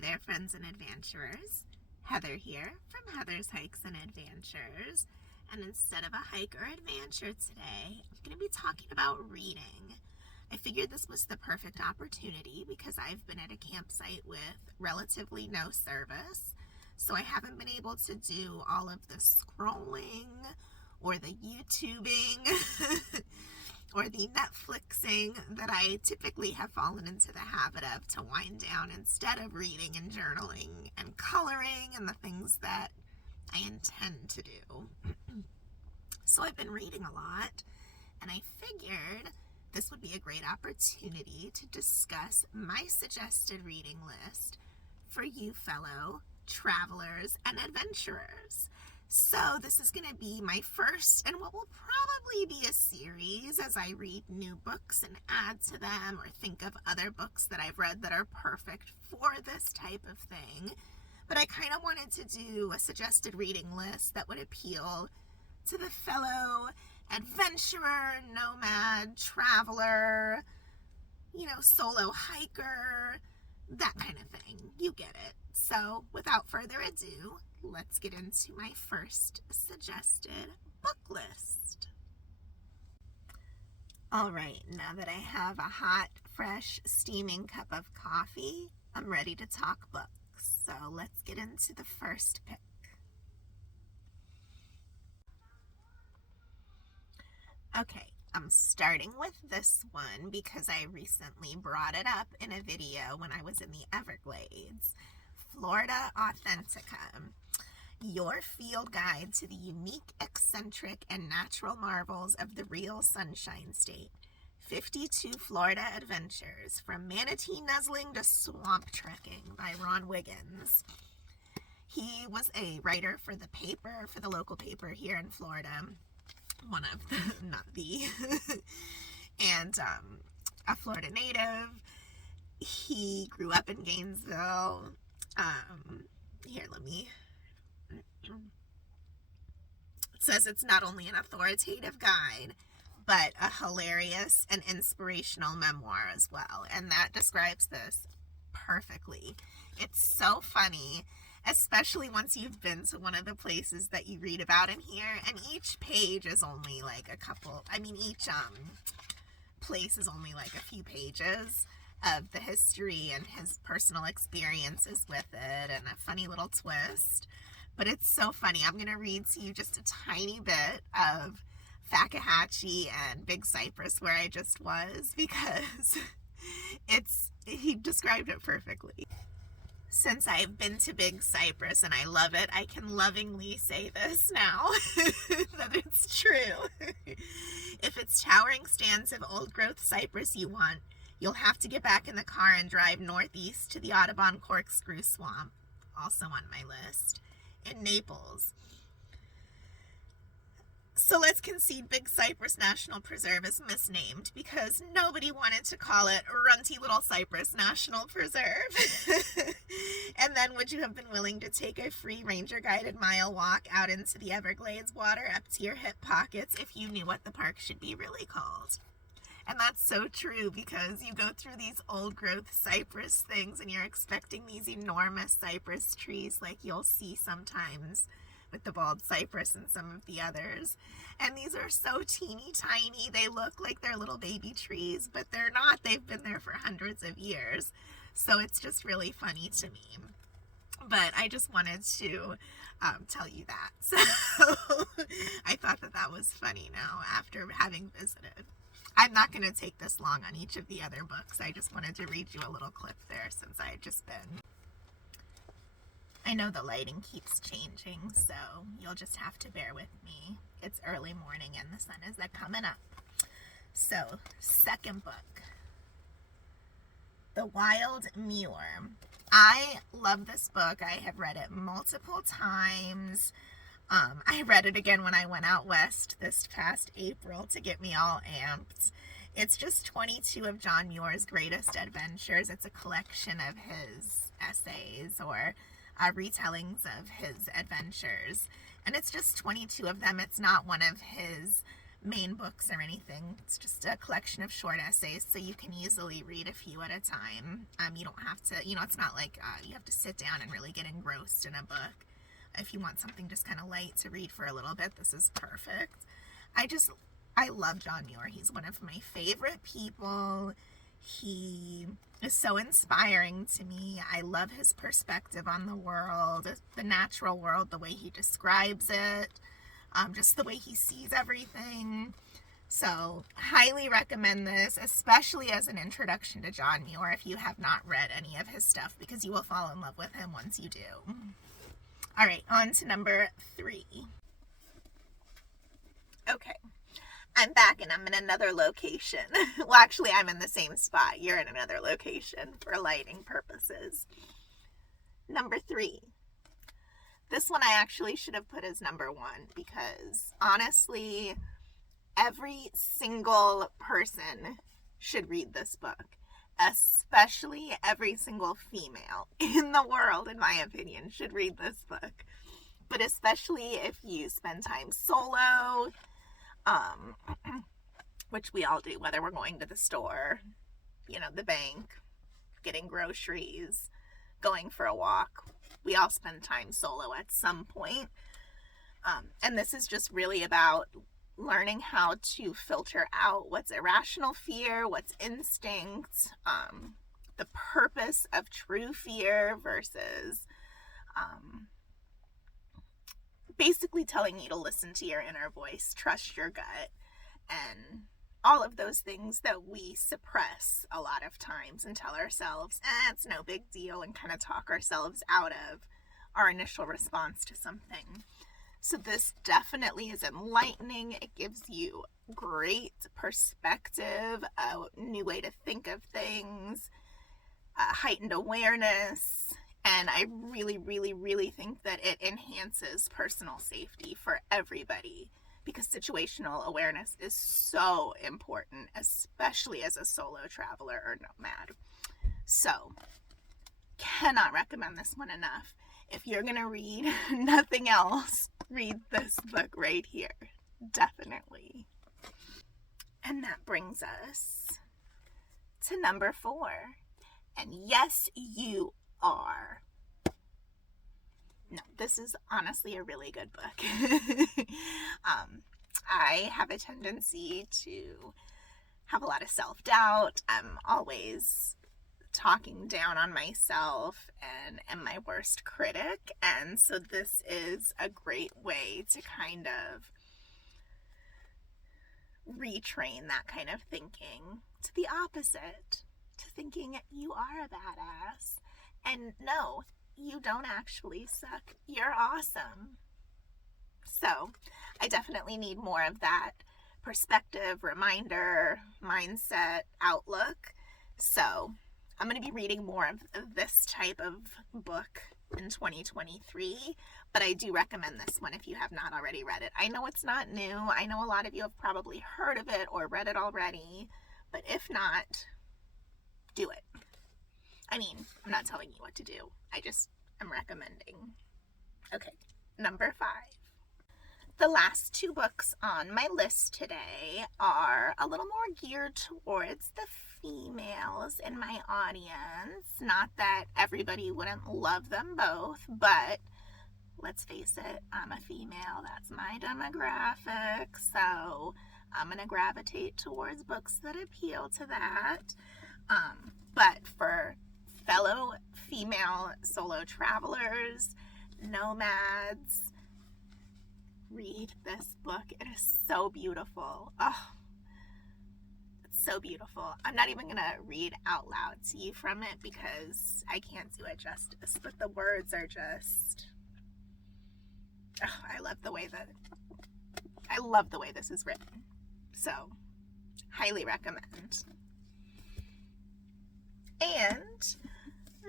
Hi there, friends and adventurers. Heather here from Heather's Hikes and Adventures. And instead of a hike or adventure today, I'm going to be talking about reading. I figured this was the perfect opportunity because I've been at a campsite with relatively no service. So I haven't been able to do all of the scrolling or the YouTubing or the Netflixing that I typically have fallen into the habit of to wind down instead of reading and journaling and coloring and the things that I intend to do. So I've been reading a lot, and I figured this would be a great opportunity to discuss my suggested reading list for you fellow travelers and adventurers. So this is going to be my first and what will probably be a series as I read new books and add to them or think of other books that I've read that are perfect for this type of thing. But I kind of wanted to do a suggested reading list that would appeal to the fellow adventurer, nomad, traveler, solo hiker, that kind of thing. You get it. So without further ado, let's get into my first suggested book list. All right, now that I have a hot, fresh, steaming cup of coffee, I'm ready to talk books. So let's get into the first pick. Okay, I'm starting with this one because I recently brought it up in a video when I was in the Everglades. Florida Authentica, your field guide to the unique, eccentric, and natural marvels of the real Sunshine State. 52 Florida Adventures, from manatee nuzzling to swamp trekking, by Ron Wiggins. He was a writer for the local paper here in Florida. One of the, not the, and a Florida native. He grew up in Gainesville. It says it's not only an authoritative guide, but a hilarious and inspirational memoir as well. And that describes this perfectly. It's so funny, especially once you've been to one of the places that you read about in here. And each page is only like each place is only like a few pages of the history and his personal experiences with it and a funny little twist. But it's so funny. I'm going to read to you just a tiny bit of Fakahatchee and Big Cypress where I just was, because he described it perfectly. Since I've been to Big Cypress and I love it, I can lovingly say this now, that it's true. If it's towering stands of old-growth cypress you want, you'll have to get back in the car and drive northeast to the Audubon Corkscrew Swamp, also on my list, in Naples. So let's concede Big Cypress National Preserve is misnamed because nobody wanted to call it Runty Little Cypress National Preserve. And then would you have been willing to take a free ranger-guided mile walk out into the Everglades water up to your hip pockets if you knew what the park should be really called? And that's so true, because you go through these old-growth cypress things and you're expecting these enormous cypress trees like you'll see sometimes with the bald cypress and some of the others. And these are so teeny tiny. They look like they're little baby trees, but they're not. They've been there for hundreds of years. So it's just really funny to me. But I just wanted to tell you that. So I thought that was funny now after having visited. I'm not going to take this long on each of the other books. I just wanted to read you a little clip there since I had just been. I know the lighting keeps changing, so you'll just have to bear with me. It's early morning and the sun is coming up. So, second book, The Wild Mealworm. I love this book. I have read it multiple times. I read it again when I went out west this past April to get me all amped. It's just 22 of John Muir's greatest adventures. It's a collection of his essays or retellings of his adventures. And it's just 22 of them. It's not one of his main books or anything. It's just a collection of short essays, so you can easily read a few at a time. You don't have to, it's not like you have to sit down and really get engrossed in a book. If you want something just kind of light to read for a little bit, this is perfect. I love John Muir. He's one of my favorite people. He is so inspiring to me. I love his perspective on the world, the natural world, the way he describes it, just the way he sees everything. So, highly recommend this, especially as an introduction to John Muir if you have not read any of his stuff, because you will fall in love with him once you do. All right, on to number 3. Okay. I'm back and I'm in another location. Well, actually, I'm in the same spot. You're in another location for lighting purposes. Number 3. This one I actually should have put as number 1 because, honestly, every single person should read this book. Especially every single female in the world, in my opinion, should read this book. But especially if you spend time solo, which we all do, whether we're going to the store, the bank, getting groceries, going for a walk. We all spend time solo at some point. And this is just really about learning how to filter out what's irrational fear, what's instinct, the purpose of true fear versus basically telling you to listen to your inner voice, trust your gut, and all of those things that we suppress a lot of times and tell ourselves, it's no big deal, and kind of talk ourselves out of our initial response to something. So this definitely is enlightening. It gives you great perspective, a new way to think of things, heightened awareness, and I really, really, really think that it enhances personal safety for everybody because situational awareness is so important, especially as a solo traveler or nomad. So, cannot recommend this one enough. If you're going to read nothing else, read this book right here. Definitely. And that brings us to number 4. And yes, you are. No, this is honestly a really good book. I have a tendency to have a lot of self-doubt. I'm always talking down on myself and am my worst critic, and so this is a great way to kind of retrain that kind of thinking to the opposite, to thinking you are a badass, and no, you don't actually suck, you're awesome. So I definitely need more of that perspective, reminder, mindset, outlook. So I'm going to be reading more of this type of book in 2023, but I do recommend this one if you have not already read it. I know it's not new. I know a lot of you have probably heard of it or read it already, but if not, do it. I mean, I'm not telling you what to do. I just am recommending. Okay, number 5. The last 2 books on my list today are a little more geared towards the females in my audience. Not that everybody wouldn't love them both, but let's face it, I'm a female. That's my demographic. So I'm going to gravitate towards books that appeal to that. But for fellow female solo travelers, nomads, read this book. It is so beautiful. Oh, it's so beautiful. I'm not even gonna read out loud to you from it because I can't do it justice, but the words are just, I love the way this is written. So highly recommend. And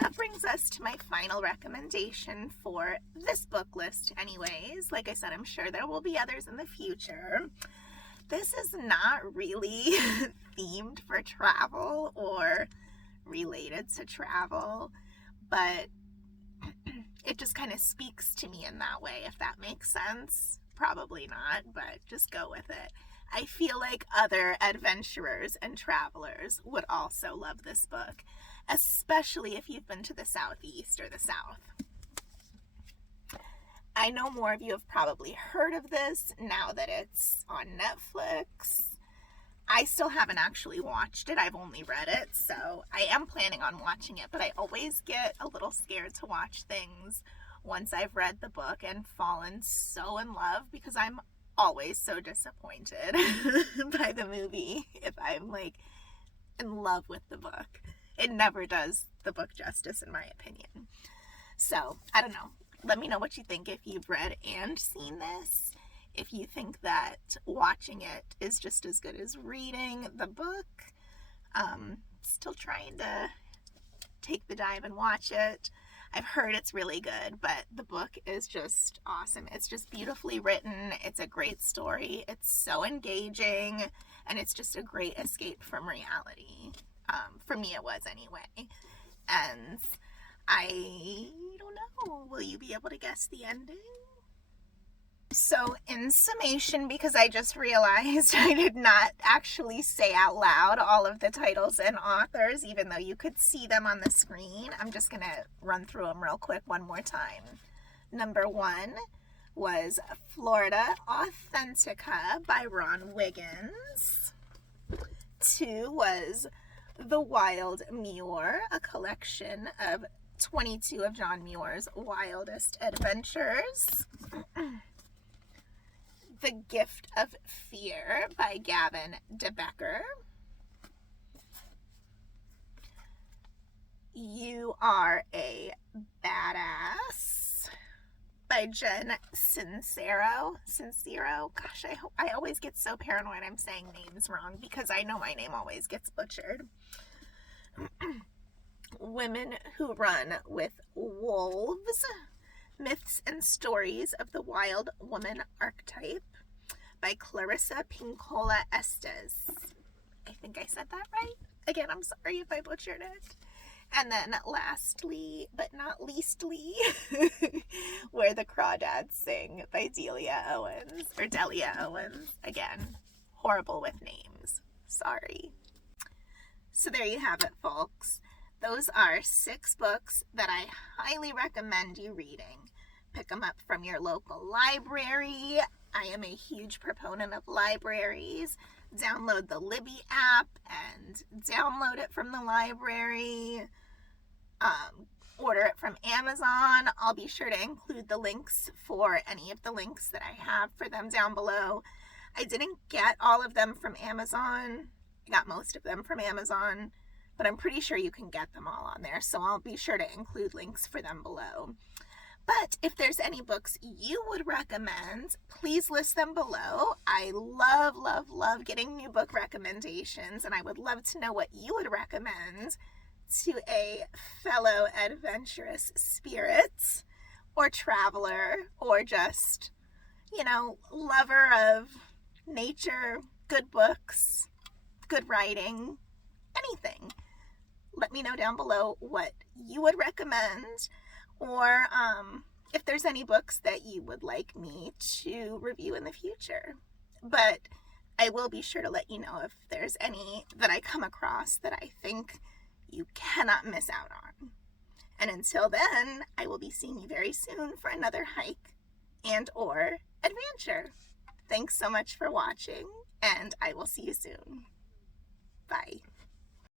that brings us to my final recommendation for this book list anyways. Like I said, I'm sure there will be others in the future. This is not really themed for travel or related to travel, but it just kind of speaks to me in that way, if that makes sense. Probably not, but just go with it. I feel like other adventurers and travelers would also love this book, especially if you've been to the Southeast or the South. I know more of you have probably heard of this now that it's on Netflix. I still haven't actually watched it. I've only read it, so I am planning on watching it, but I always get a little scared to watch things once I've read the book and fallen so in love, because I'm always so disappointed by the movie if I'm like in love with the book. It never does the book justice, in my opinion. So, I don't know. Let me know what you think if you've read and seen this. If you think that watching it is just as good as reading the book. Still trying to take the dive and watch it. I've heard it's really good, but the book is just awesome. It's just beautifully written. It's a great story. It's so engaging, and it's just a great escape from reality. For me, it was anyway. And I don't know. Will you be able to guess the ending? So, in summation, because I just realized I did not actually say out loud all of the titles and authors, even though you could see them on the screen, I'm just going to run through them real quick one more time. Number 1 was Florida Authentica by Ron Wiggins. 2 was The Wild Mealworm, a collection of 22 of John Muir's wildest adventures. The Gift of Fear by Gavin DeBecker. You Are a Badass by Jen Sincero. Gosh, I always get so paranoid I'm saying names wrong, because I know my name always gets butchered. Women Who Run with Wolves. Myths and Stories of the Wild Woman Archetype by Clarissa Pinkola Estes. I think I said that right. Again, I'm sorry if I butchered it. And then lastly, but not leastly, Where the Crawdads Sing by Delia Owens. Again, horrible with names. Sorry. So there you have it, folks. Those are 6 books that I highly recommend you reading. Pick them up from your local library. I am a huge proponent of libraries. Download the Libby app and download it from the library. Order it from Amazon. I'll be sure to include the links for any of the links that I have for them down below. I didn't get all of them from Amazon. I got most of them from Amazon, but I'm pretty sure you can get them all on there, so I'll be sure to include links for them below. But if there's any books you would recommend, please list them below. I love getting new book recommendations, and I would love to know what you would recommend to a fellow adventurous spirit or traveler, or just, lover of nature, good books, good writing, anything. Let me know down below what you would recommend, or if there's any books that you would like me to review in the future. But I will be sure to let you know if there's any that I come across that I think you cannot miss out on. And until then, I will be seeing you very soon for another hike and or adventure. Thanks so much for watching, and I will see you soon. Bye.